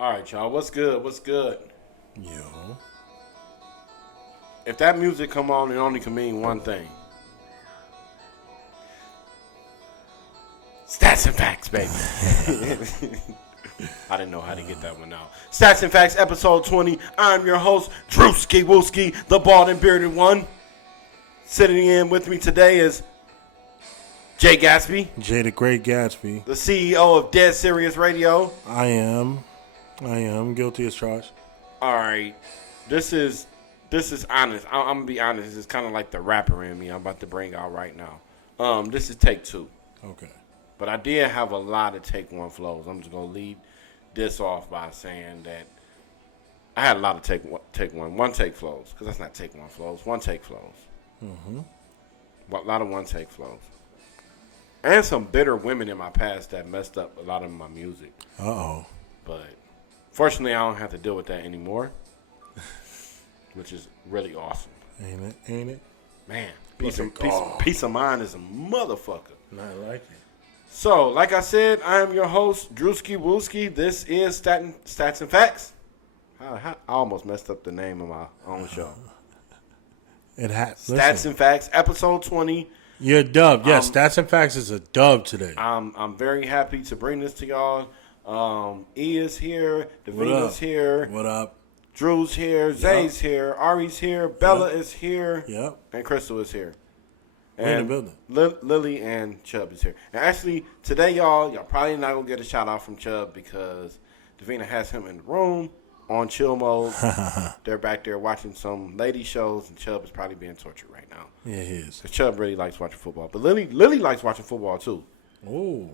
All right, y'all. What's good? What's good? Yo. If that music come on, it only can mean one thing. Statz N Factz, baby. I didn't know how to get that one out. Statz N Factz, episode 20. I'm your host, Drewski Wooski, the bald and bearded one. Sitting in with me today is Jay Gatsby. Jay the Great Gatsby. The CEO of Dead Serious Radio. I am guilty as charged. All right. This is honest. I'm going to be honest. This is kind of like the rapper in me I'm about to bring out right now. This is take two. Okay. But I did have a lot of take one flows. I'm just going to lead this off by saying that I had a lot of take one take flows. Because that's not take one flows. One take flows. Mm-hmm. A lot of one take flows. And some bitter women in my past that messed up a lot of my music. Uh-oh. But fortunately, I don't have to deal with that anymore. Which is really awesome. Ain't it? Man, peace of mind is a motherfucker. Not like it. So, like I said, I am your host, Drewski Wooski. This is Statz N Factz. I almost messed up the name of my own show. It has. Statz N Factz, episode 20. You're a dub. Yes, Statz N Factz is a dub today. I'm very happy to bring this to y'all. E is here. Davina's here. What up? Drew's here. Zay's here. Ari's here. Bella is here. Yep. And Crystal is here. We're in the building. Lily and Chubb is here. And actually, today, y'all probably not going to get a shout out from Chubb because Davina has him in the room on chill mode. They're back there watching some lady shows, and Chubb is probably being tortured right now. Yeah, he is. Because Chubb really likes watching football. But Lily likes watching football, too. Oh.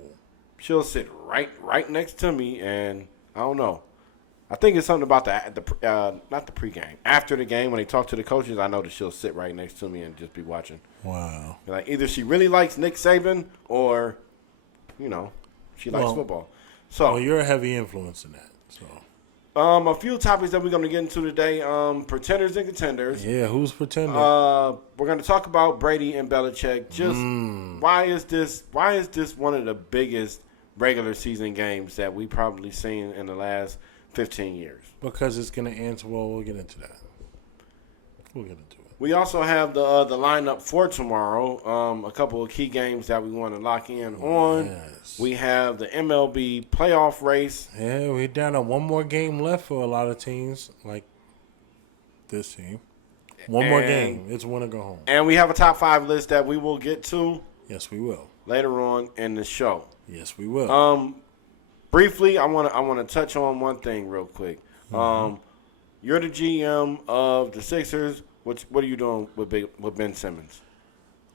She'll sit right next to me, and I don't know. I think it's something about not the pregame. After the game, when they talk to the coaches, I know that she'll sit right next to me and just be watching. Wow. Like either she really likes Nick Saban or, she likes football. So you're a heavy influence in that. So. A few topics that we're going to get into today. Pretenders and contenders. Yeah, who's pretending? We're going to talk about Brady and Belichick. Just why is this one of the biggest regular season games that we probably seen in the last 15 years? Because it's going to answer. Well, we'll get into that. We'll get into it. We also have the lineup for tomorrow. A couple of key games that we want to lock in on. Yes. We have the MLB playoff race. Yeah, we're down to one more game left for a lot of teams, like this team. One more game. It's win or go home. And we have a top 5 list that we will get to. Yes, we will. Later on in the show. Yes, we will. Briefly, I want to touch on one thing real quick. Mm-hmm. You're the GM of the Sixers. What are you doing with Ben Simmons?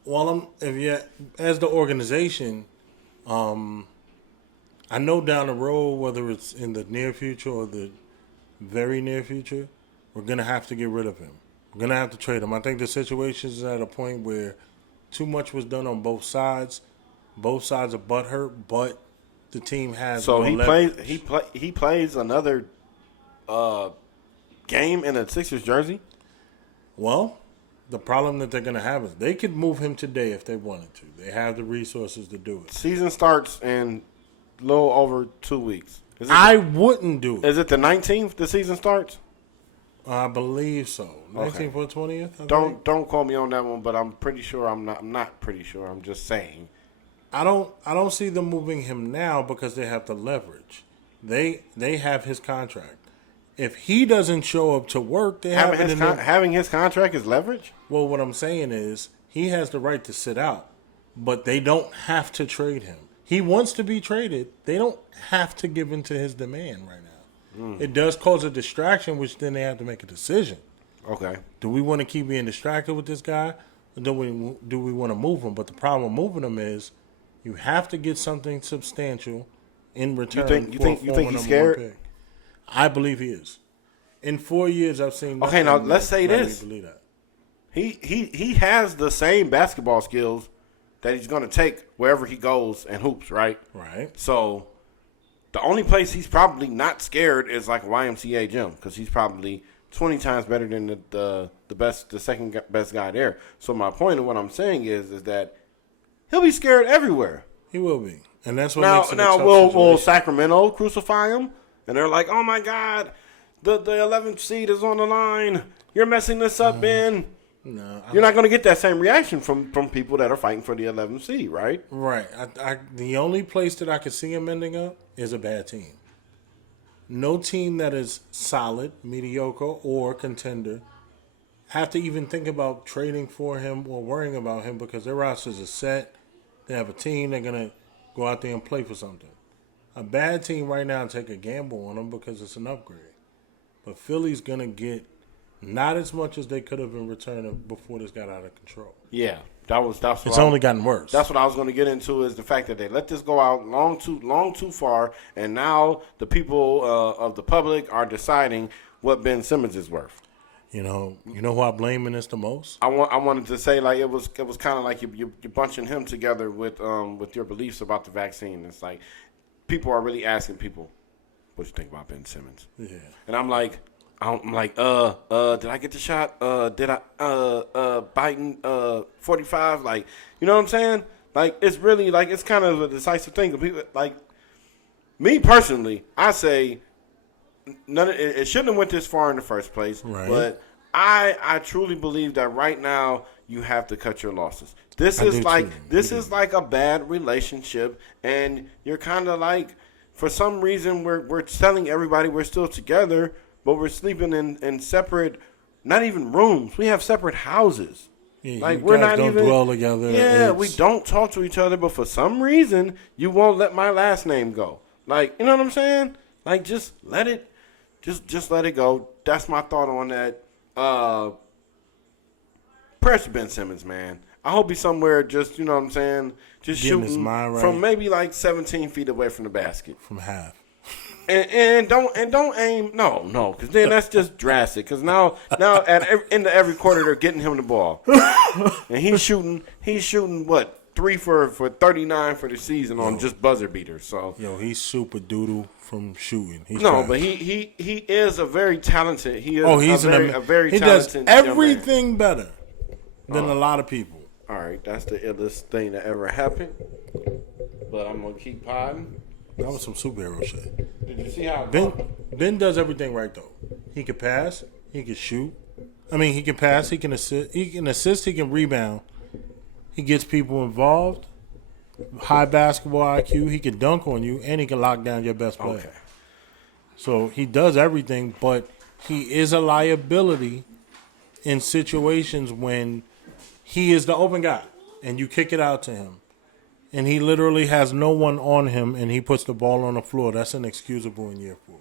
Well, as the organization, I know down the road, whether it's in the near future or the very near future, we're gonna have to get rid of him. We're gonna have to trade him. I think the situation is at a point where too much was done on both sides. Both sides are butthurt, but the team has. So leverage. he plays another game in a Sixers jersey. Well, the problem that they're going to have is they could move him today if they wanted to. They have the resources to do it. Season starts in a little over 2 weeks. I wouldn't do it. Is it the 19th the season starts? I believe so. 19th or 20th? Don't quote me on that one, but I'm pretty sure I'm not pretty sure. I'm just saying. I don't see them moving him now because they have the leverage. They have his contract. If he doesn't show up to work, they having his contract is leverage. Well, what I'm saying is he has the right to sit out, but they don't have to trade him. He wants to be traded. They don't have to give in to his demand right now. It does cause a distraction, which then they have to make a decision. Okay. Do we want to keep being distracted with this guy, or do we want to move him? But the problem with moving him is you have to get something substantial in return. You think he's scared? Pick. I believe he is. In 4 years, I've seen. Okay, now let's say this. He has the same basketball skills that he's going to take wherever he goes and hoops, right? Right. So the only place he's probably not scared is like a YMCA gym because he's probably 20 times better than the second best guy there. So my point of what I'm saying is that he'll be scared everywhere. He will be, and that's what makes it a now tough will situation. Sacramento crucify him and they're like, "Oh my God, the 11th seed is on the line. You're messing this up, Ben." No, you're not going to get that same reaction from people that are fighting for the 11th seed, right? Right. The only place that I could see him ending up is a bad team. No team that is solid, mediocre, or contender have to even think about trading for him or worrying about him because their rosters are set. They have a team. They're going to go out there and play for something. A bad team right now take a gamble on them because it's an upgrade. But Philly's going to get not as much as they could have in return before this got out of control. Yeah, that's. It's only gotten worse. That's what I was going to get into is the fact that they let this go out long too far, and now the people of the public are deciding what Ben Simmons is worth. You know who I blame in this the most? I wanted to say like it was kind of like you're bunching him together with your beliefs about the vaccine. It's like people are really asking people, what you think about Ben Simmons? Yeah, and I'm like, did I get the shot? Did I, Biden, 45? Like, you know what I'm saying? Like, it's really, like, it's kind of a decisive thing. People, like, me personally, I say, it shouldn't have went this far in the first place. Right. But I truly believe that right now you have to cut your losses. This is like a bad relationship, and you're kind of like, for some reason, we're telling everybody we're still together, but we're sleeping in separate, not even rooms. We have separate houses. Yeah, like we're not even dwell together. Yeah, we don't talk to each other, but for some reason you won't let my last name go. Like, you know what I'm saying? Like, just let it, just let it go. That's my thought on that. Prayers to Ben Simmons, man. I hope he's somewhere just, you know what I'm saying, just getting shooting right. from maybe like 17 feet away from the basket. From half. And don't aim because then that's just drastic. Because now into every quarter they're getting him the ball, and he's shooting what 3 for 39 for the season on just buzzer beaters. So he's super doodle from shooting. But he is a very talented. He is a very he talented. Does everything better than a lot of people. All right, that's the illest thing that ever happened. But I'm gonna keep podding. That was some superhero shit. Did you see how Ben does everything right though? He can pass, he can shoot. I mean, he can pass, he can assist, he can rebound. He gets people involved. High basketball IQ. He can dunk on you, and he can lock down your best player. Okay. So he does everything, but he is a liability in situations when he is the open guy, and you kick it out to him. And he literally has no one on him, and he puts the ball on the floor. That's inexcusable in year 4.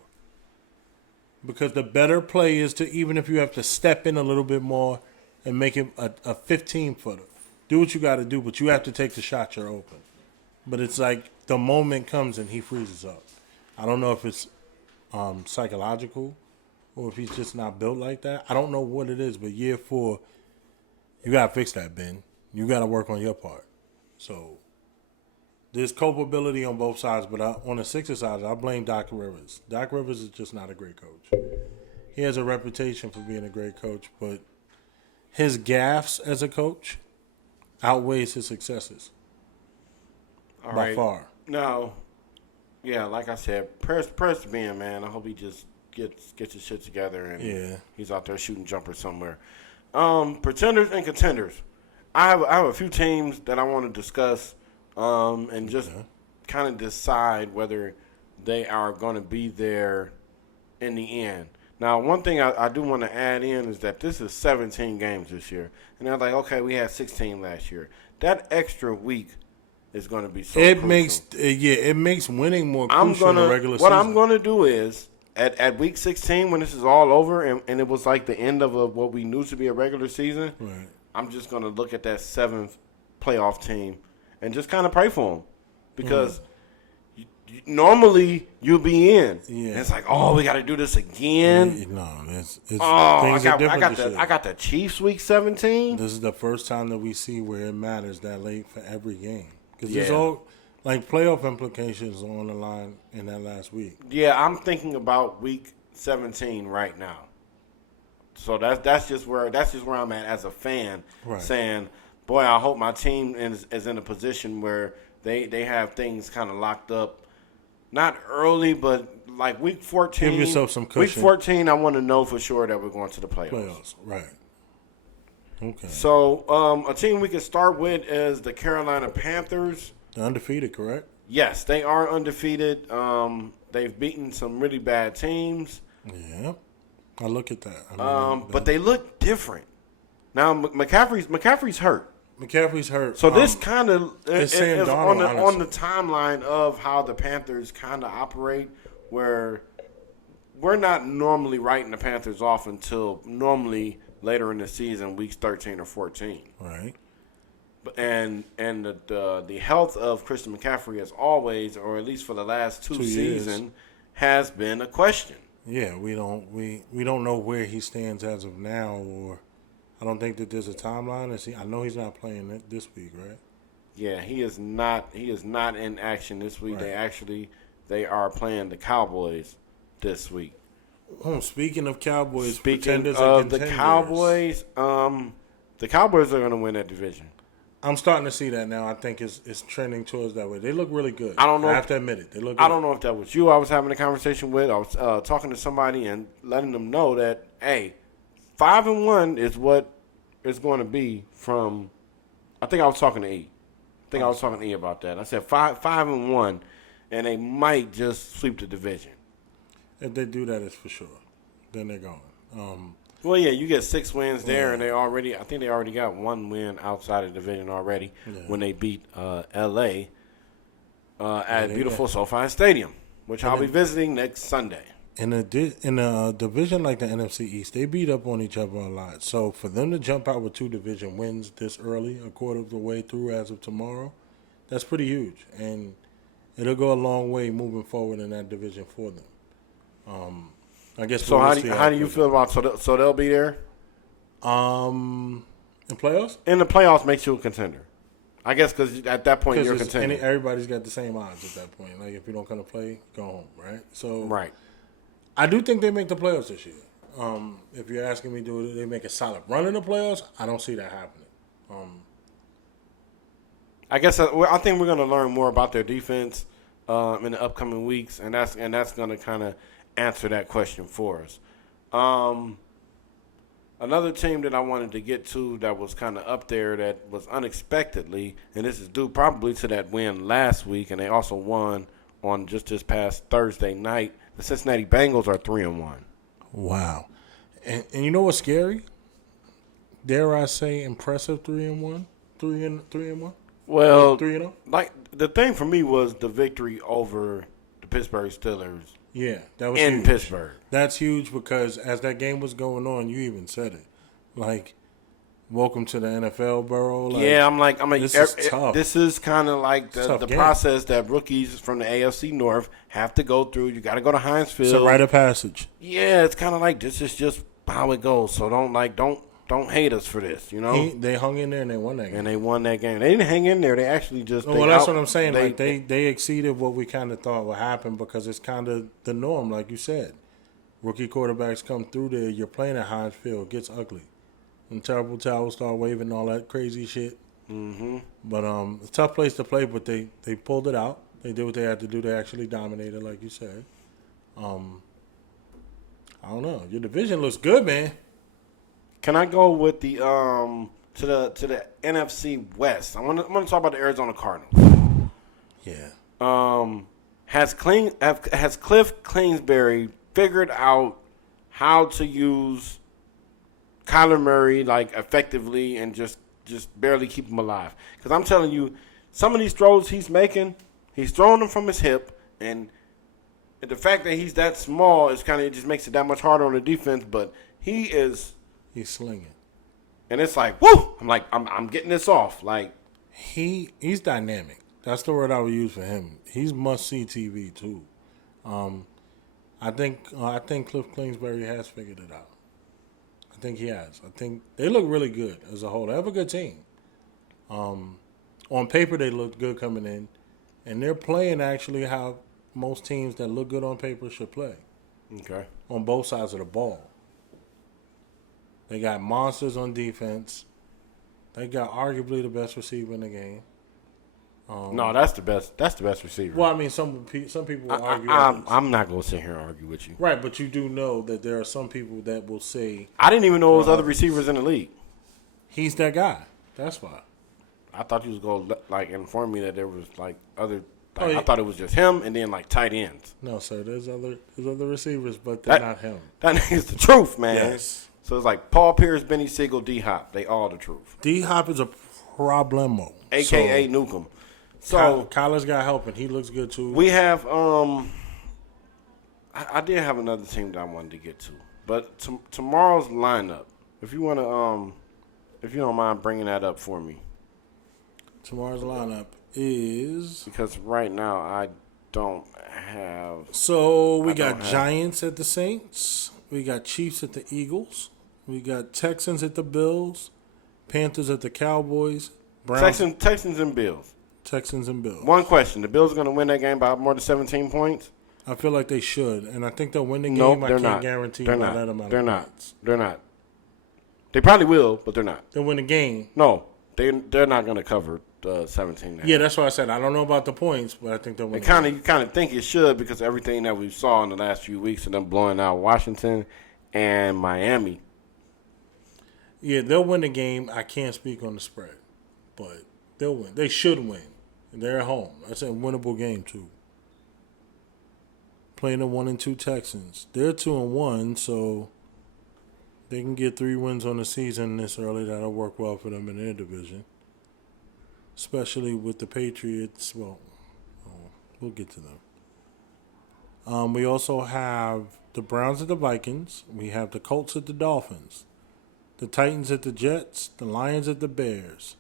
Because the better play is to, even if you have to step in a little bit more and make it a 15-footer, do what you got to do, but you have to take the shot you're open. But it's like the moment comes and he freezes up. I don't know if it's psychological or if he's just not built like that. I don't know what it is, but year 4, you got to fix that, Ben. You got to work on your part. So there's culpability on both sides, but on the Sixers side, I blame Doc Rivers. Doc Rivers is just not a great coach. He has a reputation for being a great coach, but his gaffes as a coach outweighs his successes by far. No, yeah, like I said, press to Ben, man. I hope he just gets his shit together and he's out there shooting jumpers somewhere. Pretenders and contenders. I have a few teams that I want to discuss. And just kind of decide whether they are going to be there in the end. Now, one thing I do want to add in is that this is 17 games this year. And they're like, okay, we had 16 last year. That extra week is going to be so crucial. It makes winning more crucial in the regular season. What I'm going to do is, at week 16, when this is all over, and it was like the end of what we knew to be a regular season, right. I'm just going to look at that 7th playoff team and just kind of pray for them, because normally you'll be in. Yeah. And it's like, we got to do this again. I got the Chiefs week 17. This is the first time that we see where it matters that late for every game, because there's all playoff implications on the line in that last week. Yeah, I'm thinking about week 17 right now. So that's just where I'm at as a fan, saying, boy, I hope my team is in a position where they have things kind of locked up, not early, but like week 14. Give yourself some cushion. Week 14, I want to know for sure that we're going to the Playoffs, right. Okay. So, a team we can start with is the Carolina Panthers. They're undefeated, correct? Yes, they are undefeated. They've beaten some really bad teams. Yeah, I look at that. But they look different. Now, McCaffrey's hurt. McCaffrey's hurt. So this kind of is Darnold, on the timeline of how the Panthers kind of operate, where we're not normally writing the Panthers off until normally later in the season, weeks 13 or 14. Right. And the health of Christian McCaffrey, as always, or at least for the last two seasons, has been a question. Yeah, we don't know where he stands as of now, or I don't think that there's a timeline. I know he's not playing this week, right? Yeah, he is not. He is not in action this week. Right. They are playing the Cowboys this week. Oh, speaking of Cowboys, speaking of the Cowboys, the Cowboys are going to win that division. I'm starting to see that now. I think it's trending towards that way. They look really good. I don't know. I have to admit it. They look good. I don't know if that was you I was having a conversation with. I was talking to somebody and letting them know that, hey, 5-1 is what it's going to be from. I think I was talking to E. I was talking to E about that. I said 5-1, and they might just sweep the division. If they do that, it's for sure. Then they're going. Well, yeah, you get 6 wins there, and I think they already got 1 win outside of the division already when they beat L.A. At beautiful SoFi Stadium, which I'll be visiting next Sunday. In a division like the NFC East, they beat up on each other a lot. So for them to jump out with 2 division wins this early, a quarter of the way through as of tomorrow, that's pretty huge. And it'll go a long way moving forward in that division for them. I guess. So how do you feel about so they'll be there? In playoffs? In the playoffs makes you a contender. I guess because at that point you're a contender. Everybody's got the same odds at that point. Like if you don't come to play, go home, right? So right. I do think they make the playoffs this year. If you're asking me, do they make a solid run in the playoffs? I don't see that happening. I guess I think we're going to learn more about their defense in the upcoming weeks, and that's going to kind of answer that question for us. Another team that I wanted to get to that was kind of up there that was unexpectedly, and this is due probably to that win last week, and they also won on just this past Thursday night. The Cincinnati Bengals are 3-1. Wow. And you know what's scary? Dare I say impressive 3-1? 3-1? Well, 3-0? Like the thing for me was the victory over the Pittsburgh Steelers. Yeah, that was in huge. Pittsburgh. That's huge because as that game was going on, you even said it. Like, welcome to the NFL, bro. Like, yeah, I'm like, this is tough. This is kind of like the process that rookies from the AFC North have to go through. You got to go to Heinz Field. It's a rite of passage. Yeah, it's kind of like this is just how it goes. So don't hate us for this, you know. They hung in there and they won that game. They didn't hang in there. They actually just. Well, that's what I'm saying. They exceeded what we kind of thought would happen because it's kind of the norm, like you said. Rookie quarterbacks come through there. You're playing at Heinz Field. It gets ugly. And terrible towels start waving all that crazy shit. Mm-hmm. But it's a tough place to play, but they pulled it out. They did what they had to do. They actually dominated, like you said. I don't know. Your division looks good, man. Can I go with the to the NFC West? I want to talk about the Arizona Cardinals. Yeah. Has Cliff Kingsbury figured out how to use Kyler Murray like effectively and just barely keep him alive? Because I'm telling you, some of these throws he's making, he's throwing them from his hip, and the fact that he's that small is it just makes it that much harder on the defense. But he's slinging, and it's like, woo! I'm getting this off. Like he's dynamic. That's the word I would use for him. He's must see TV too. I think Cliff Kingsbury has figured it out. I think he has. I think they look really good as a whole. They have a good team. On paper, they look good coming in, and they're playing actually how most teams that look good on paper should play. Okay. On both sides of the ball. They got monsters on defense. They got arguably the best receiver in the game. No, that's the best. That's the best receiver. Well, I mean, some people will argue. I'm not gonna sit here and argue with you. Right, but you do know that there are some people that will say I didn't even know there was other receivers in the league. he's that guy. That's why. I thought you was gonna like inform me that there was like other. Like, Oh, yeah. I thought it was just him and then like tight ends. No, sir. There's other receivers, but they're not him. That nigga's the truth, man. Yes. So it's like Paul Pierce, Benny Siegel, D Hop. They all the truth. D Hop is a problemo, AKA Nukem. So Kyler's got helping. He looks good too. we have I did have another team that I wanted to get to, but tomorrow's lineup. If you want to if you don't mind bringing that up for me. Tomorrow's lineup is Because right now I don't have. so we got Giants at the Saints. We got Chiefs at the Eagles. We got Texans at the Bills. Panthers at the Cowboys. Browns, Texans and Bills. Texans and Bills. One question: the Bills are going to win that game by more than 17 points? I feel like they should, and I think they'll win the game. No, I they're can't not. guarantee They're by not. that amount They're of not. points. They're not. They probably will, but they're not. They'll win the game. No, they're not going to cover 17. Yeah, that's why I said I don't know about the points, but I think they'll win. You kind of think it should because everything that we saw in the last few weeks of them blowing out Washington and Miami. Yeah, they'll win the game. I can't speak on the spread, but they'll win. They should win. They're at home. That's a winnable game too. Playing the 1-2 Texans. They're 2-1, so they can get 3 wins on the season this early. That'll work well for them in their division. Especially with the Patriots. Well, we'll get to them. We also have the Browns at the Vikings. We have the Colts at the Dolphins. The Titans at the Jets. The Lions at the Bears.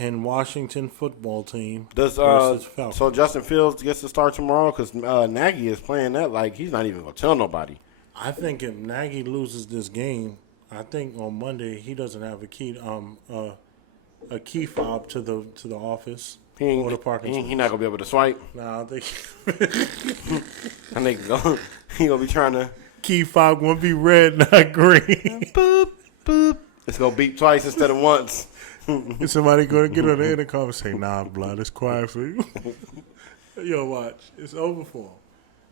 And Washington football team versus Falcons. So Justin Fields gets to start tomorrow because Nagy is playing that like he's not even going to tell nobody. I think if Nagy loses this game, I think on Monday he doesn't have a key fob to the office or the parking He's space. not going to be able to swipe. Nah, I think I think he going to be trying to key fob won't be red, not green. boop boop. It's going to beep twice instead of once. Is somebody going to get on the intercom and say, "Nah, blood, it's quiet for you." Yo, watch, it's over for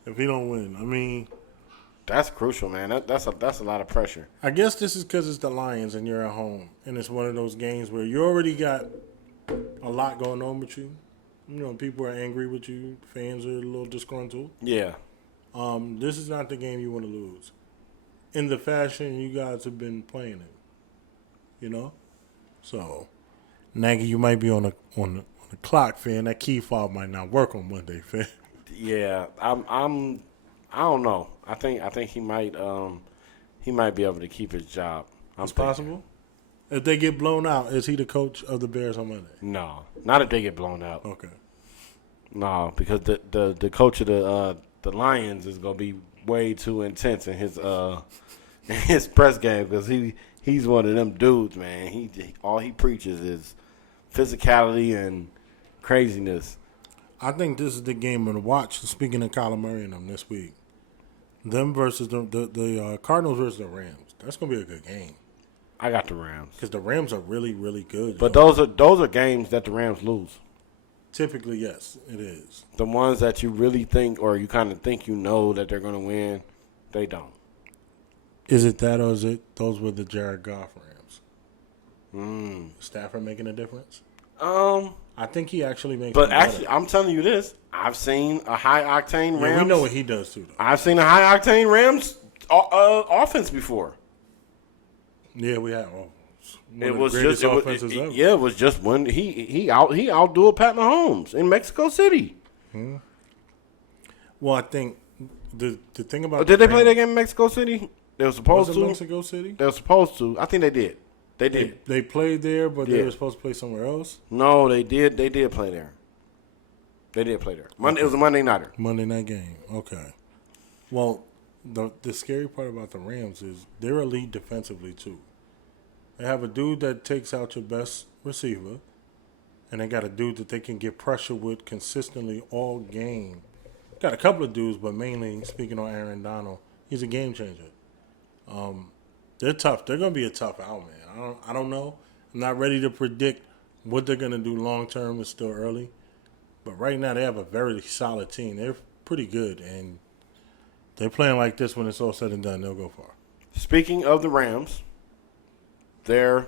him if he don't win. I mean, that's crucial, man. That's a lot of pressure. I guess this is because it's the Lions and you're at home, and it's one of those games where you already got a lot going on with you. You know, people are angry with you. Fans are a little disgruntled. Yeah. This is not the game you want to lose. In the fashion you guys have been playing it, you know. So, Nagy, you might be on the clock, fan. That key fob might not work on Monday, fan. Yeah, I don't know. I think he might be able to keep his job. It's possible. If they get blown out, is he the coach of the Bears on Monday? No, not if they get blown out. Okay. No, because the coach of the Lions is gonna be way too intense in his press game because he's one of them dudes, man. All he preaches is physicality and craziness. I think this is the game to watch. Speaking of Kyler Murray and them this week, them versus the Cardinals versus the Rams. That's gonna be a good game. I got the Rams because the Rams are really, really good. But those are games that the Rams lose. Typically, yes, it is. The ones that you really think or you kind of think you know that they're gonna win, they don't. Is it that, or is it those were the Jared Goff Rams? Stafford making a difference? I think he actually makes. But actually, I'm telling you this: I've seen a high octane Rams. We know what he does too. Though. I've seen a high octane Rams offense before. Yeah, we have. It was just when he outdueled Pat Mahomes in Mexico City. Well, I think the thing about did they play that game in Mexico City? They were supposed to. Mexico City? They were supposed to. I think they did. They did. They played there, but they were supposed to play somewhere else? No, they did. They did play there. They did play there. Monday. It was a Monday nighter. Monday night game. Okay. Well, the scary part about the Rams is they're elite defensively, too. They have a dude that takes out your best receiver, and they got a dude that they can get pressure with consistently all game. Got a couple of dudes, but mainly, speaking on Aaron Donald, he's a game changer. They're tough. They're going to be a tough out, man. I don't know. I'm not ready to predict what they're going to do long term. It's still early. But right now they have a very solid team. They're pretty good, and they're playing like this when it's all said and done. They'll go far. Speaking of the Rams, their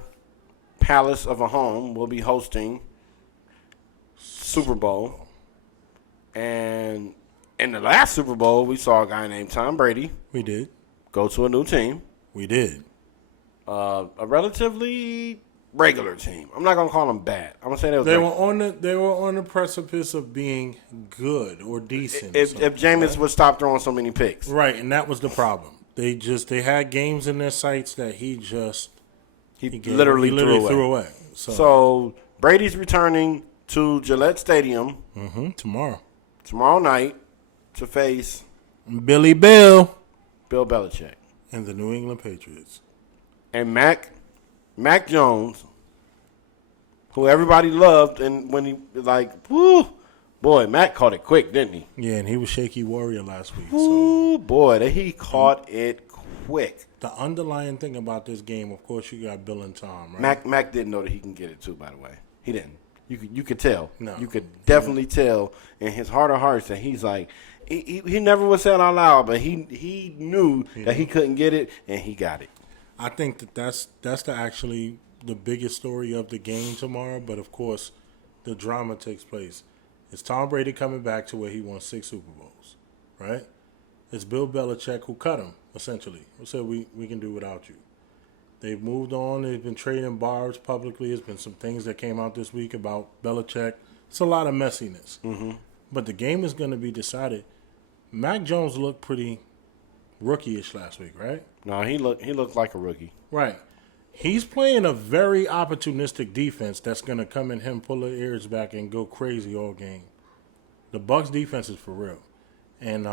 palace of a home will be hosting Super Bowl. And in the last Super Bowl, we saw a guy named Tom Brady. We did. Go to a new team. We did. A relatively regular team. I'm not gonna call them bad. I'm gonna say they were on the precipice of being good or decent. If Jameis would stop throwing so many picks, right, and that was the problem. They had games in their sights that he literally threw away. So Brady's returning to Gillette Stadium tomorrow night to face Bill Belichick and the New England Patriots. And Mac Jones, who everybody loved, and when he Mac caught it quick, didn't he? Yeah, and he was shaky warrior last week. Ooh, boy, he caught it quick. The underlying thing about this game, of course, you got Bill and Tom, right? Mac didn't know that he can get it too. By the way, he didn't. You could tell. No, you could definitely tell in his heart of hearts that he's like he never was said out loud, but he knew that he couldn't get it, and he got it. I think that's actually the biggest story of the game tomorrow. But of course, the drama takes place. It's Tom Brady coming back to where he won 6 Super Bowls, right? It's Bill Belichick who cut him essentially. Who said we can do without you. They've moved on. They've been trading barbs publicly. There's been some things that came out this week about Belichick. It's a lot of messiness. Mm-hmm. But the game is going to be decided. Mac Jones looked pretty rookie-ish last week, right? No, he looked like a rookie. Right. He's playing a very opportunistic defense that's going to come in him, pull the ears back, and go crazy all game. The Bucs defense is for real. And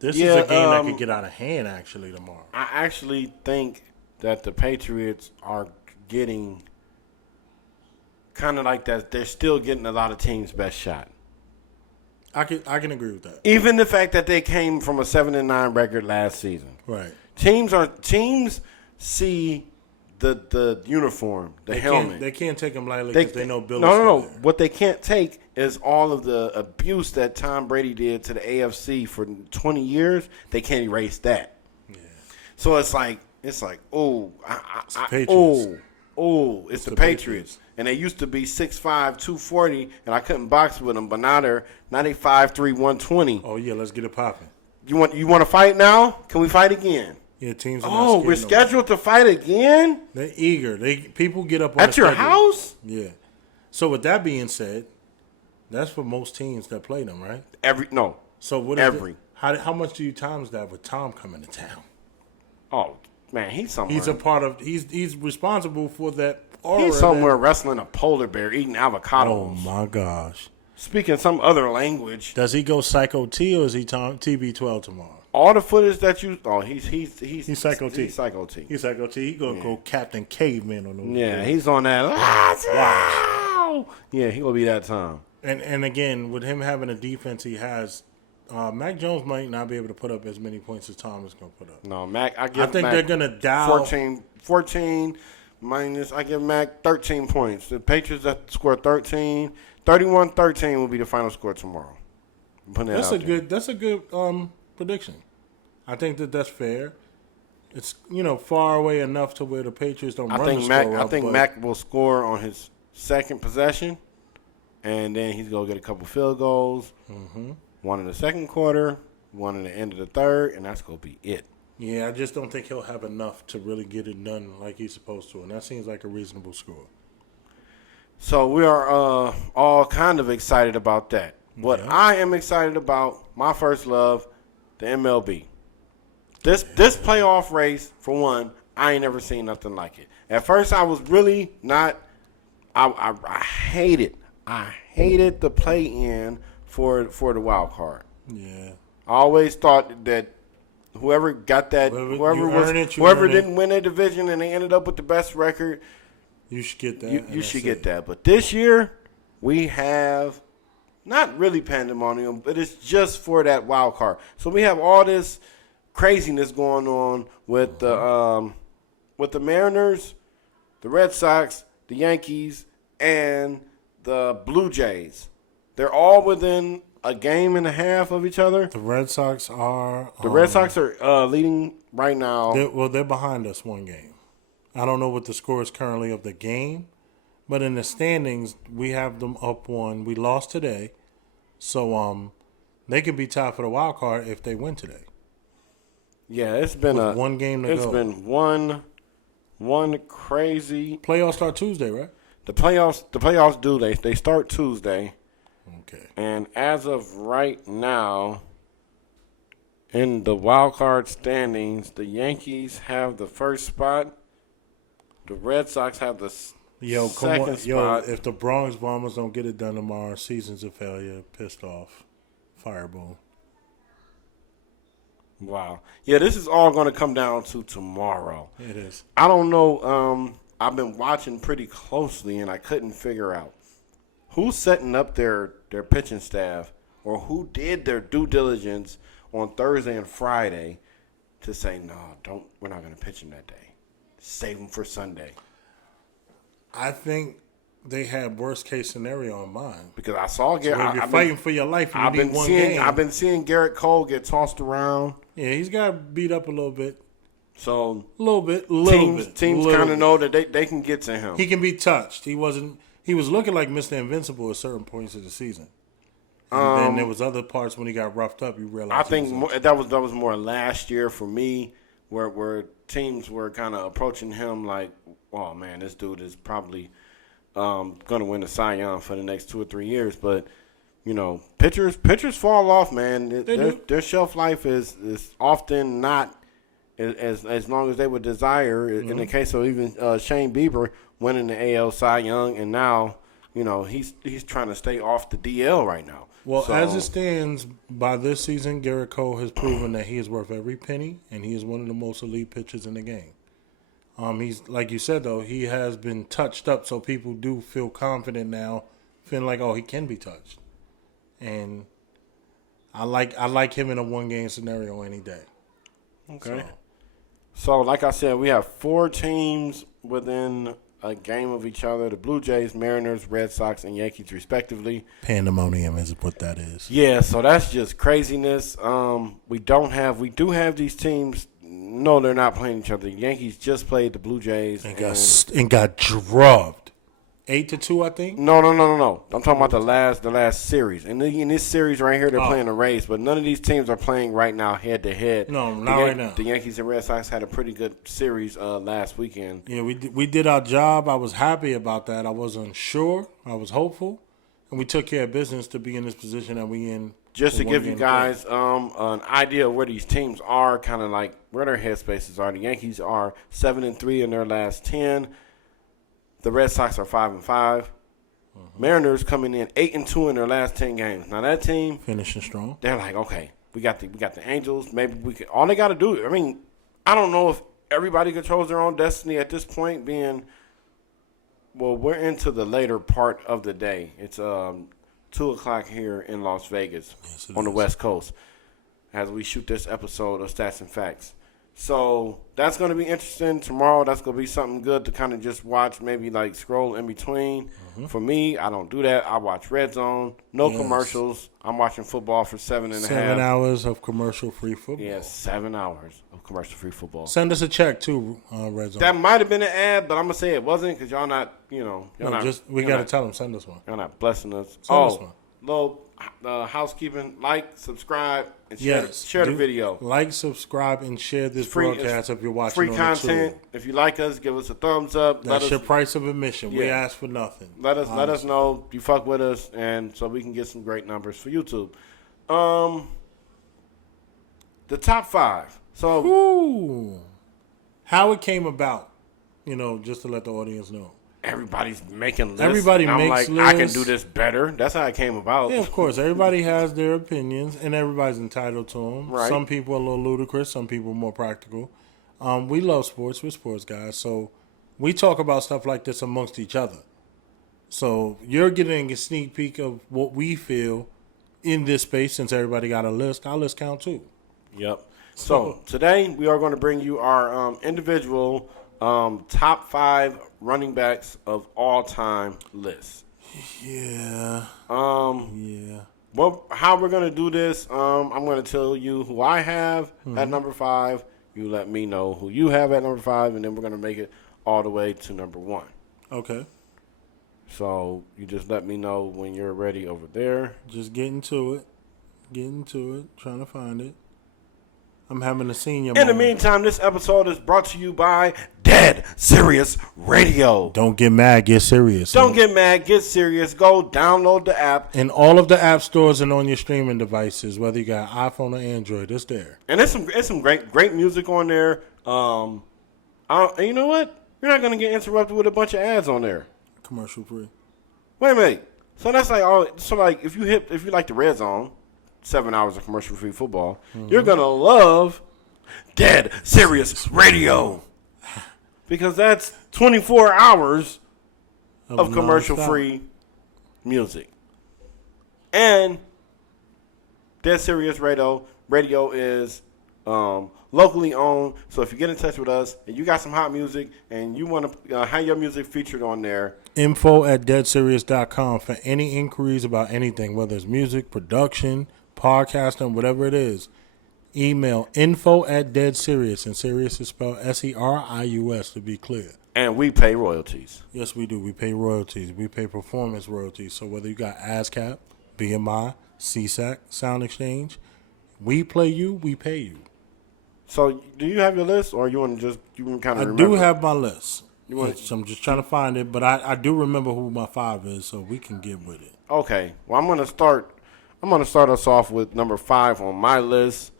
this is a game that could get out of hand, actually, tomorrow. I actually think that the Patriots are getting kind of like that. They're still getting a lot of teams' best shot. I can agree with that. Even the fact that they came from a 7-9 record last season. Right. Teams see the uniform, the helmet. They can't take them lightly because they know Bill. No. What they can't take is all of the abuse that Tom Brady did to the AFC for 20 years. They can't erase that. Yeah. So it's like it's the Patriots. And they used to be 6'5", 240, and I couldn't box with them. But now they 5'3", 120. Oh yeah, let's get it popping. You want to fight now? Can we fight again? Yeah, teams. We're scheduled to fight again. They're eager. People get up on at your house. Yeah. So with that being said, that's for most teams that play them, right? So what? How much do you times that with Tom coming to town? Oh man, he's somewhere. He's a part of. He's responsible for that. He's somewhere wrestling a polar bear, eating avocados. Oh my gosh! Speaking some other language. Does he go Psycho T or is he TB12 tomorrow? All the footage that he's Psycho T. He's Psycho T. He's Psycho T. He gonna go Captain Caveman on those. Yeah, he's on that. Wow. Yeah, he gonna be that time. And again, with him having a defense he has, Mac Jones might not be able to put up as many points as Tom is gonna put up. No, Mac. I think Mac they're gonna dial 14 minus. I give Mac 13 points. The Patriots that score 13, 31-13 will be the final score tomorrow. That's a good prediction. I think that's fair. It's far away enough to where the Patriots don't run the score up. I think Mac will score on his second possession, and then he's gonna get a couple field goals. Mm-hmm. One in the second quarter, one in the end of the third, and that's gonna be it. Yeah, I just don't think he'll have enough to really get it done like he's supposed to, and that seems like a reasonable score. So we are all kind of excited about that. What I am excited about, my first love, the MLB. This playoff race, for one, I ain't never seen nothing like it. At first, I was really not. I hated the play-in for the wild card. Yeah, I always thought that whoever got that, whoever didn't win their division and they ended up with the best record, you should get that. You should get that. But this year, we have not really pandemonium, but it's just for that wild card. So we have all this craziness going on with the Mariners, the Red Sox, the Yankees, and the Blue Jays. They're all within a game and a half of each other. The Red Sox are. The Red Sox are leading right now. They're behind us one game. I don't know what the score is currently of the game, but in the standings, we have them up one. We lost today, so they could be tied for the wild card if they win today. Yeah, it's been one game to go. It's been one crazy. Playoffs start Tuesday, right? The playoffs do. They start Tuesday. Okay. And as of right now, in the wild card standings, the Yankees have the first spot. The Red Sox have the second spot. If the Bronx Bombers don't get it done tomorrow, season's a failure. Pissed off. Fireball. Wow. Yeah, this is all going to come down to tomorrow. It is. I don't know. I've been watching pretty closely, and I couldn't figure out who's setting up their pitching staff or who did their due diligence on Thursday and Friday to say, no, we're not going to pitch him that day. Save him for Sunday. I think they had worst case scenario in mind. Because I saw Garrett. So if you're fighting for your life, you need one game. I've been seeing Garrett Cole get tossed around. Yeah, he's got beat up a little bit. So a little bit. Teams kind of know that they can get to him. He can be touched. He was looking like Mr. Invincible at certain points of the season. And then there was other parts when he got roughed up. You realize. I think that was more last year for me, where teams were kind of approaching him like, oh man, this dude is probably going to win the Cy Young for the next 2 or 3 years. But pitchers fall off, man. Their shelf life is often not as long as they would desire. Mm-hmm. In the case of even Shane Bieber winning the AL Cy Young, and now he's trying to stay off the DL right now. Well, as it stands, by this season, Garrett Cole has proven that he is worth every penny, and he is one of the most elite pitchers in the game. He's, like you said, though, he has been touched up, so people do feel confident now, feeling like, oh, he can be touched. And I like him in a one-game scenario any day. Okay. So, like I said, we have 4 teams within a game of each other: the Blue Jays, Mariners, Red Sox, and Yankees, respectively. Pandemonium is what that is. Yeah, so that's just craziness. We do have these teams. No, they're not playing each other. The Yankees just played the Blue Jays and got drubbed. 8-2, I think. No. I'm talking about the last series. And in this series right here, they're playing the Rays, but none of these teams are playing right now head to head. No, not right now. The Yankees and Red Sox had a pretty good series last weekend. Yeah, we did our job. I was happy about that. I wasn't sure. I was hopeful, and we took care of business to be in this position that we in. Just to give you guys an idea of where these teams are, kind of like where their headspaces are. The Yankees are 7-3 in their last 10. The Red Sox are 5-5. Mm-hmm. Mariners coming in 8-2 in their last 10 games. Now that team finishing strong. They're like, okay, we got the Angels. Maybe we could. All they got to do. I mean, I don't know if everybody controls their own destiny at this point. Well, we're into the later part of the day. It's 2:00 here in Las Vegas on the West Coast as we shoot this episode of Statz N Factz. So that's going to be interesting tomorrow. That's going to be something good to kind of just watch, maybe like scroll in between. Mm-hmm. For me, I don't do that. I watch Red Zone, commercials. I'm watching football for 7.5 hours of commercial-free football. Yeah, 7 hours of commercial-free football. Send us a check too, Red Zone. That might have been an ad, but I'm gonna say it wasn't because y'all not, we got to tell them, send us one. Y'all not blessing us. Send us one. Little housekeeping, subscribe, and share the video. Like, subscribe, and share this broadcast if you're watching free content. If you like us, give us a thumbs up. That's your price of admission. We ask for nothing. Let us know you fuck with us, and so we can get some great numbers for YouTube. The top 5. So how it came about, just to let the audience know. Everybody's making lists. Everybody makes lists. I can do this better. That's how it came about. Yeah, of course. Everybody has their opinions, and everybody's entitled to them. Right. Some people are a little ludicrous. Some people are more practical. We love sports. We're sports guys. So we talk about stuff like this amongst each other. So you're getting a sneak peek of what we feel in this space since everybody got a list. Our list count too. Yep. So today we are going to bring you our individual top 5 running backs of all time list. Yeah. Yeah. Well, how we're gonna do this? I'm gonna tell you who I have at number 5. You let me know who you have at number 5, and then we're gonna make it all the way to number 1. Okay. So you just let me know when you're ready over there. Just getting to it. Trying to find it. I'm having a senior In moment. the meantime, this episode is brought to you by Dead Serious Radio. Don't get mad, get serious. Don't get mad, get serious. Go download the app. In all of the app stores and on your streaming devices, whether you got iPhone or Android, it's there. And it's some great music on there. And you know what? You're not gonna get interrupted with a bunch of ads on there. Commercial free. Wait a minute. So that's like if you like the Red Zone, 7 hours of commercial free football, you're gonna love Dead Serious Radio. Because that's 24 hours of commercial free music. And Dead Serious Radio is locally owned. So if you get in touch with us and you got some hot music and you want to have your music featured on there, info@deadserious.com for any inquiries about anything, whether it's music, production, podcasting, whatever it is. Email info@deadserious, and serious is spelled SERIUS to be clear. and we pay royalties. Yes, we do. We pay royalties. We pay performance royalties. So whether you got ASCAP, BMI, CSAC, Sound Exchange, we play you, we pay you. So do you have your list, or you want to just kind of? I do have my list. So I'm just trying to find it, but I do remember who my 5 is, so we can get with it. Okay. Well, I'm gonna start us off with number 5 on my list.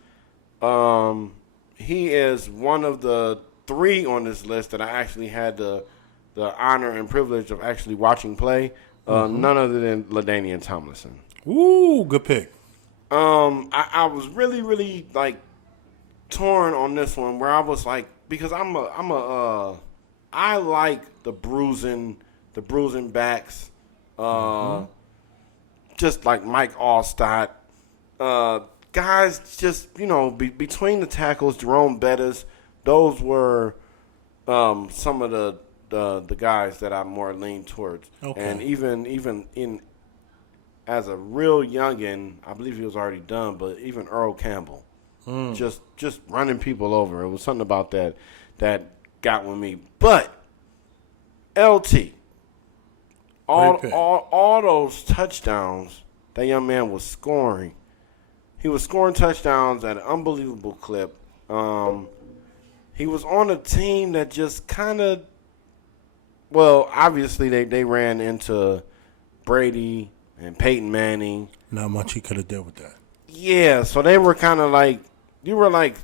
He is one of the 3 on this list that I actually had the honor and privilege of actually watching play. None other than LaDainian Tomlinson. Ooh, good pick. I was really, really like torn on this one, where I was like, because I like the bruising backs, just like Mike Allstott, guys, just between the tackles, Jerome Bettis, those were some of the guys that I more lean towards. Okay. And even in as a real youngin, I believe he was already done, but even Earl Campbell, just running people over. It was something about that got with me. But LT, all those touchdowns that young man was scoring, he was scoring touchdowns at an unbelievable clip. He was on a team that just kind of, well, obviously they ran into Brady and Peyton Manning. Not much he could have did with that. Yeah, so they were kind of like, you were like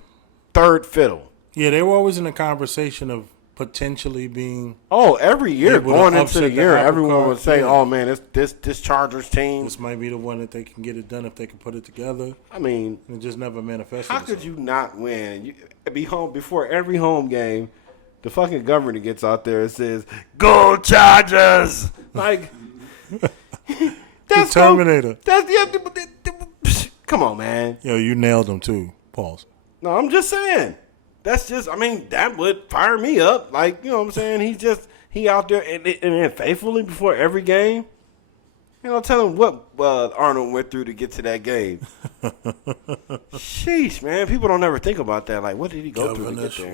third fiddle. Yeah, they were always in a conversation of potentially being. Oh, every year going into the year, everyone would say, "Oh man, this Chargers team. This might be the one that they can get it done if they can put it together." I mean, it just never manifested. How could you not win? You be home before every home game. The fucking governor gets out there and says, "Go Chargers!" Like that's the Terminator. Come on, man. Yo, you nailed him too. Pause. No, I'm just saying. That's just, that would fire me up. Like, you know what I'm saying? He out there and faithfully before every game. Tell him what Arnold went through to get to that game. Sheesh, man. People don't ever think about that. Like, what did he go through to get there?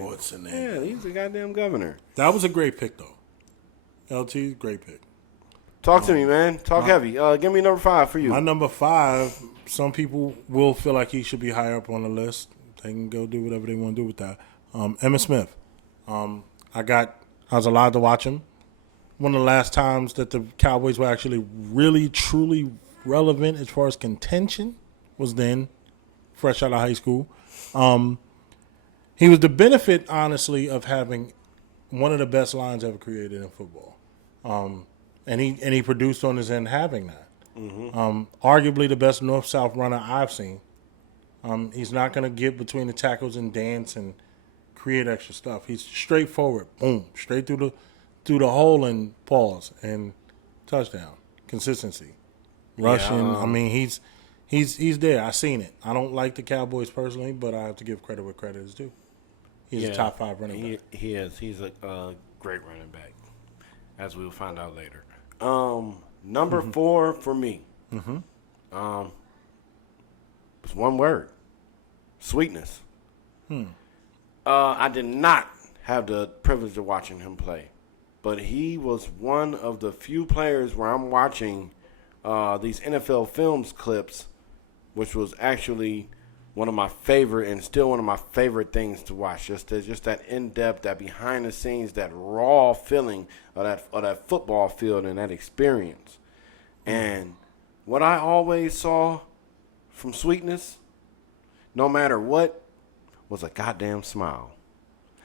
Yeah, he's a goddamn governor. That was a great pick, though. LT, great pick. Talk to me, man. Talk heavy. Give me number 5 for you. My number 5, some people will feel like he should be higher up on the list. They can go do whatever they want to do with that. Emmitt Smith. I was allowed to watch him. One of the last times that the Cowboys were actually really, truly relevant as far as contention was then, fresh out of high school. He was the benefit, honestly, of having one of the best lines ever created in football. And he produced on his end having that. Mm-hmm. Arguably the best north-south runner I've seen. He's not going to get between the tackles and dance and create extra stuff. He's straightforward, boom, straight through the hole and pause and touchdown. Consistency, rushing. Yeah. He's there. I seen it. I don't like the Cowboys personally, but I have to give credit where credit is due. He's a top 5 running back. He is. He's a great running back, as we'll find out later. Number 4 for me. It's one word. Sweetness. I did not have the privilege of watching him play, but he was one of the few players where I'm watching these NFL films clips, which was actually one of my favorite and still one of my favorite things to watch. Just that in-depth, that behind-the-scenes, that raw feeling of that football field and that experience. And what I always saw from Sweetness, no matter what, was a goddamn smile.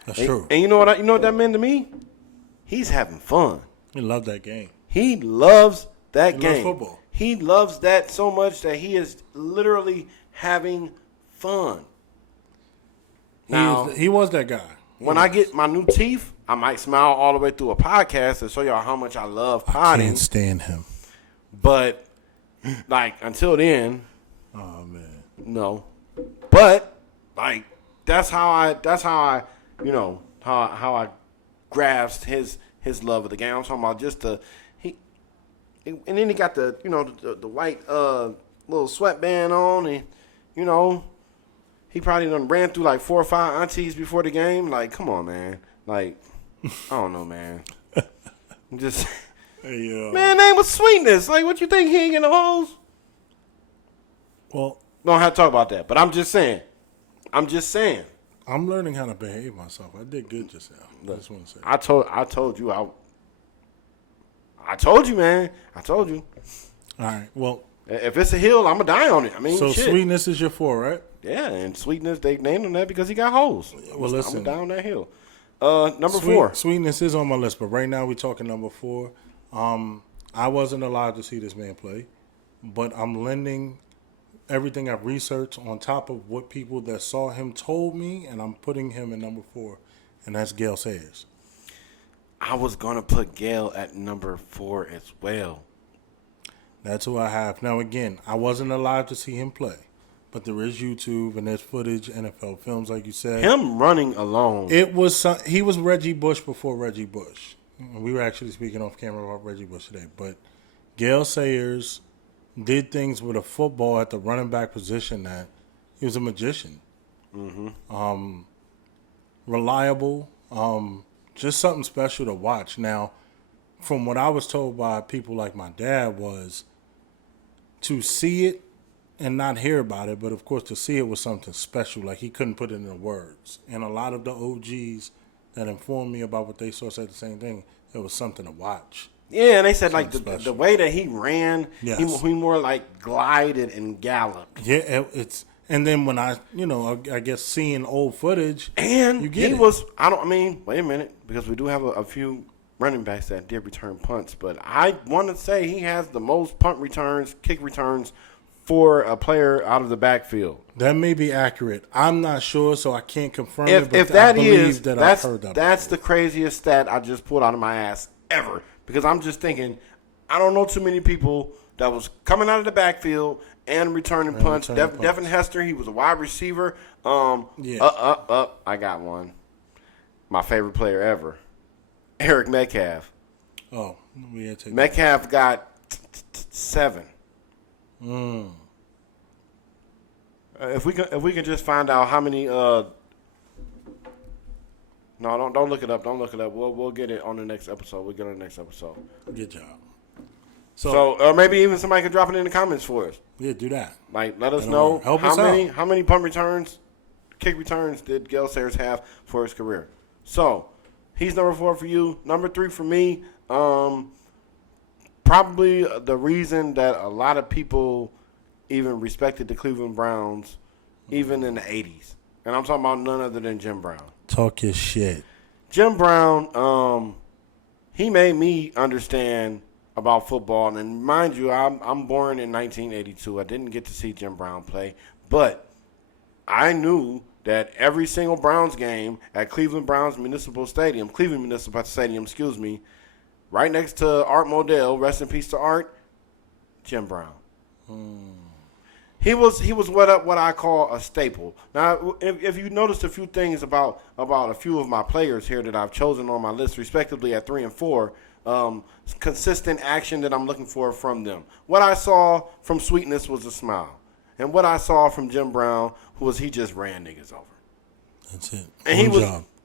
That's true. And you know what that meant to me? He's having fun. He loved that game. He loves that He game. loves football. He loves that so much that he is literally having fun. Now, He was that guy. when I get my new teeth, I might smile all the way through a podcast to show y'all how much I love I potting. can't stand him. But like until then, Oh man. no. But like that's how I how I grasped his love of the game. I'm talking about just and then he got the the white little sweatband on, and he probably done ran through like 4 or 5 aunties before the game. Like, come on, man. Like, I don't know, man. Just Hey, man, name was Sweetness. Like, what you think he ain't getting no hoes? Well, Don't have to talk about that. But I'm just saying. I'm learning how to behave myself. I did good just now. I just want to say. I told you, I told you, man. I told you. All right. Well, If it's a hill, I'm gonna die on it. I mean, so shit. Sweetness is your 4, right? Yeah, and Sweetness, they named him that because he got hoes. Well, listen. I'm down that hill. Number 4. Sweetness is on my list, but right now we're talking number 4. I wasn't allowed to see this man play, but I'm lending everything I've researched on top of what people that saw him told me, and I'm putting him in number 4, and that's Gale Sayers. I was gonna put Gale at number 4 as well. That's who I have. Now, again, I wasn't allowed to see him play, but there is YouTube and there's footage, NFL films, like you said. Him running alone. He was Reggie Bush before Reggie Bush. We were actually speaking off camera about Reggie Bush today, but Gale Sayers did things with a football at the running back position that he was a magician. Reliable, just something special to watch. Now, from what I was told by people like my dad was to see it and not hear about it, but of course to see it was something special. Like he couldn't put it into words. And a lot of the OGs that informed me about what they saw said the same thing. It was something to watch. Yeah, and they said like Something the special. way that he ran, Yes. he more like glided and galloped. Yeah, and then when I guess seeing old footage, And you get he it. was, wait a minute, because we do have a few running backs that did return punts, but I want to say he has the most punt returns, kick returns for a player out of the backfield. That may be accurate. I'm not sure, so I can't confirm it. But If that I believe is, that that's I've heard that. that's the craziest stat I just pulled out of my ass ever. Because I'm just thinking, I don't know too many people that was coming out of the backfield and returning punts. Devin Hester, he was a wide receiver. Yeah. I got one. My favorite player ever, Eric Metcalf. Oh, we had to take Metcalf got 7. If we can just find out how many. No, don't look it up. Don't look it up. We'll get it on the next episode. We'll get it on the next episode. Good job. So maybe even somebody can drop it in the comments for us. Yeah, do that. Like, let us know Help us out. how many punt returns, kick returns did Gale Sayers have for his career. So he's number 4 for you. Number 3 for me. Probably the reason that a lot of people even respected the Cleveland Browns, even in the 80s. And I'm talking about none other than Jim Brown. Talk your shit. Jim Brown, he made me understand about football. And mind you, I'm born in 1982. I didn't get to see Jim Brown play. But I knew that every single Browns game at Cleveland Municipal Stadium, right next to Art Modell, rest in peace to Art, Jim Brown. He was what I call a staple. Now, if you noticed a few things about a few of my players here that I've chosen on my list, respectively at 3 and 4, consistent action that I'm looking for from them. What I saw from Sweetness was a smile. And what I saw from Jim Brown was he just ran niggas over. That's it. And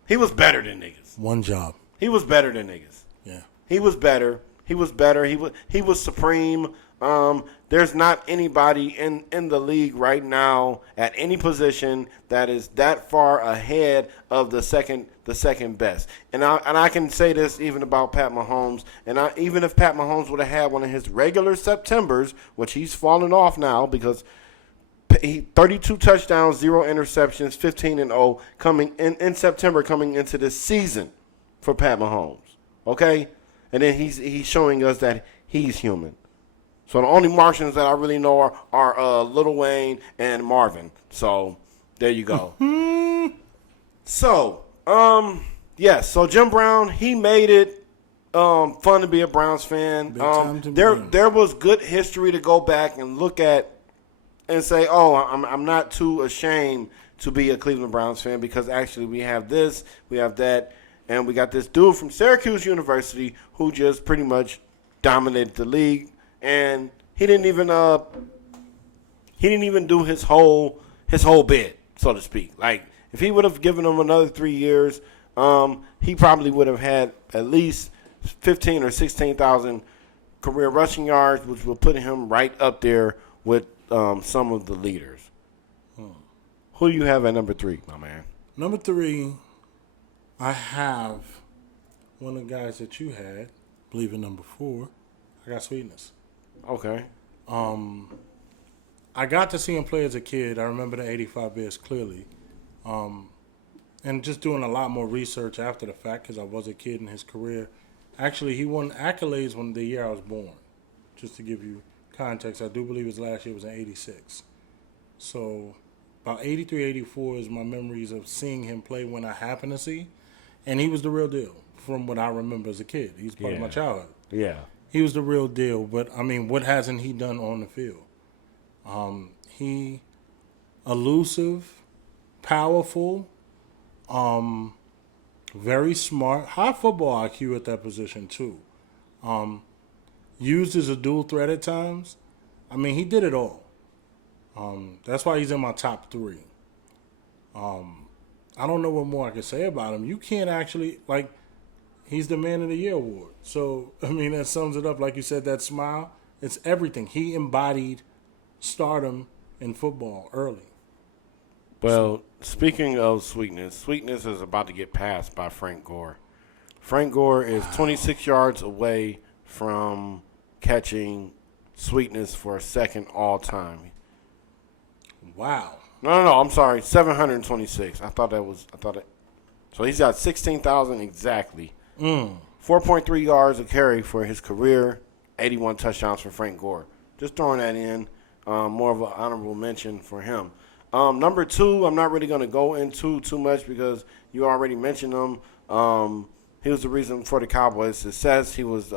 he was better than niggas. One job. He was better than niggas. Yeah. He was better. He was supreme. There's not anybody in the league right now at any position that is that far ahead of the second best. And I can say this even about Pat Mahomes. And even if Pat Mahomes would have had one of his regular Septembers, which he's fallen off now because 32 touchdowns, 0 interceptions, 15-0 coming in September coming into this season for Pat Mahomes. Okay? And then he's showing us that he's human. So the only Martians that I really know are Lil Wayne and Marvin. So there you go. So so Jim Brown, he made it fun to be a Browns fan. There was good history to go back and look at and say, oh, I'm not too ashamed to be a Cleveland Browns fan because actually we have this, we have that, and we got this dude from Syracuse University who just pretty much dominated the league, and he didn't even do his whole bid, so to speak. Like if he would have given him another 3 years, he probably would have had at least 15 or 16,000 career rushing yards, which will put him right up there with some of the leaders. Who do you have at number 3, my man? Number 3, I have one of the guys that you had. I believe in number 4, I got Sweetness. Okay. I got to see him play as a kid. I remember the 85 Bears clearly. And just doing a lot more research after the fact because I was a kid in his career. Actually, he won accolades when the year I was born. Just to give you context, I do believe his last year was in 86. So about 83, 84 is my memories of seeing him play when I happened to see. And he was the real deal from what I remember as a kid. He was part of my childhood. Yeah. He was the real deal. But, I mean, what hasn't he done on the field? He elusive, powerful, very smart, high football IQ at that position too. Used as a dual threat at times. I mean, he did it all. That's why he's in my top 3. I don't know what more I can say about him. You can't actually, he's the Man of the Year award. So, I mean, that sums it up. Like you said, that smile, it's everything. He embodied stardom in football early. Well, speaking of Sweetness is about to get passed by Frank Gore. Frank Gore is 26 yards away from catching Sweetness for a second all-time. Wow. No, I'm sorry, 726. So he's got 16,000 exactly. 4.3 yards a carry for his career, 81 touchdowns for Frank Gore. Just throwing that in, more of an honorable mention for him. Number 2, I'm not really going to go into too much because you already mentioned him. He was the reason for the Cowboys' success. He was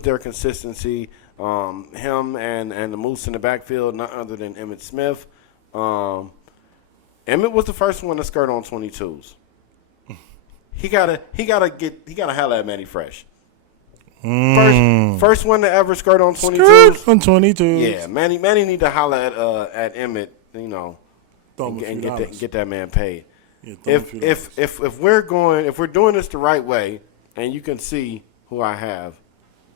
their consistency. Him and the Moose in the backfield, none other than Emmitt Smith. Emmitt was the first one to skirt on 22s. He gotta holla at Matty Fresh. First one to ever skirt on 22s. Skirt on 22s. Yeah, Manny need to holla at Emmitt, and get that man paid. Yeah, if we're doing this the right way, and you can see who I have,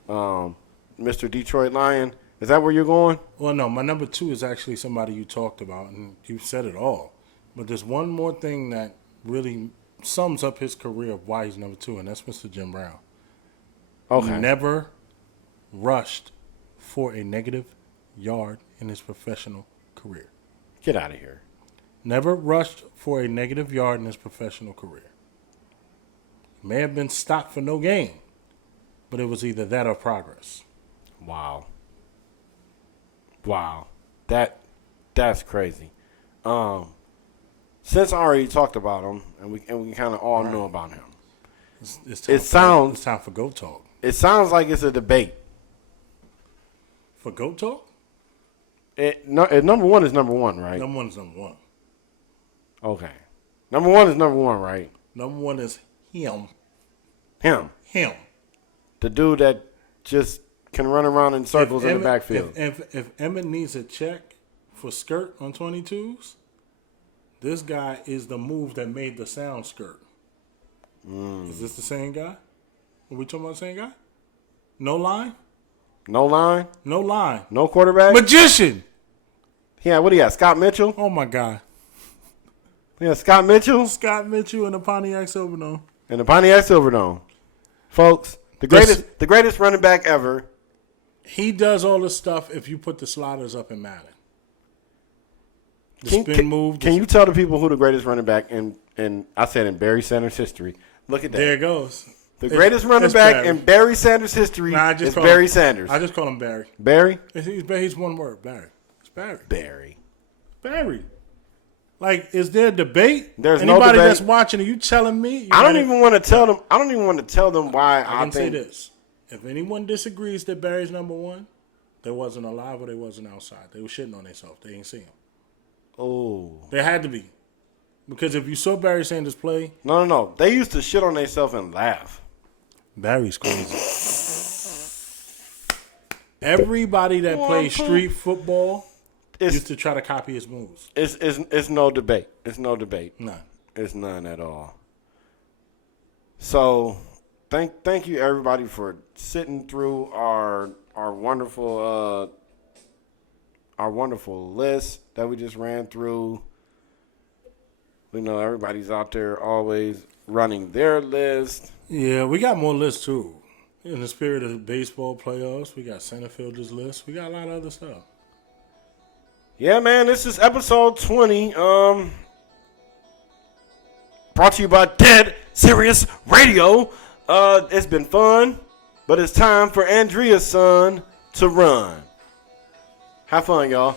Mr. Detroit Lion, is that where you're going? Well, no, my number 2 is actually somebody you talked about, and you said it all. But there's one more thing that really sums up his career of why he's number 2, and that's Mr. Jim Brown. Okay. He never rushed for a negative yard in his professional career. Get out of here. Never rushed for a negative yard in his professional career. May have been stopped for no gain, but it was either that or progress. Wow. That's crazy. Since I already talked about him, and we kind of all know about him, it's time for GOAT Talk. It sounds like it's a debate. For GOAT Talk? Number 1 is number 1, right? Number 1 is number 1. Okay. Number 1 is number 1, right? Number 1 is him. Him. The dude that just can run around in circles in the backfield. If Emmett needs a check for skirt on 22s, this guy is the move that made the sound skirt. Is this the same guy? Are we talking about the same guy? No line? No line? No line. No quarterback? Magician! Yeah, what do you got? Scott Mitchell? Oh, my God. Yeah, Scott Mitchell? Scott Mitchell and the Pontiac Silverdome. And the Pontiac Silverdome. Folks, the greatest running back ever. He does all this stuff if you put the sliders up in Madden. The spin move. Can you tell the people who the greatest running back in I said in Barry Sanders history? Look at that. There it goes. The greatest running back in Barry Sanders history is Barry Sanders. I just call him Barry. Barry? He's one word. Barry. It's Barry. Barry. Like, is there a debate? There's Anybody no debate. that's watching, are you telling me? I don't even want to tell them. I don't even want to tell them why I can say think. this. If anyone disagrees that Barry's number one, they wasn't alive or they wasn't outside. They were shitting on themselves. They ain't see him. Oh. They had to be. Because if you saw Barry Sanders play. No. They used to shit on themselves and laugh. Barry's crazy. Everybody that plays street football used to try to copy his moves. It's no debate. It's no debate. None. It's none at all. So thank you everybody for sitting through our wonderful list that we just ran through. We know everybody's out there always running their list. Yeah, we got more lists too. In the spirit of the baseball playoffs, we got center fielders list. We got a lot of other stuff. Yeah, man, this is episode 20. Brought to you by Dead Serious Radio. It's been fun, but it's time for Andrea's son to run. Have fun, y'all.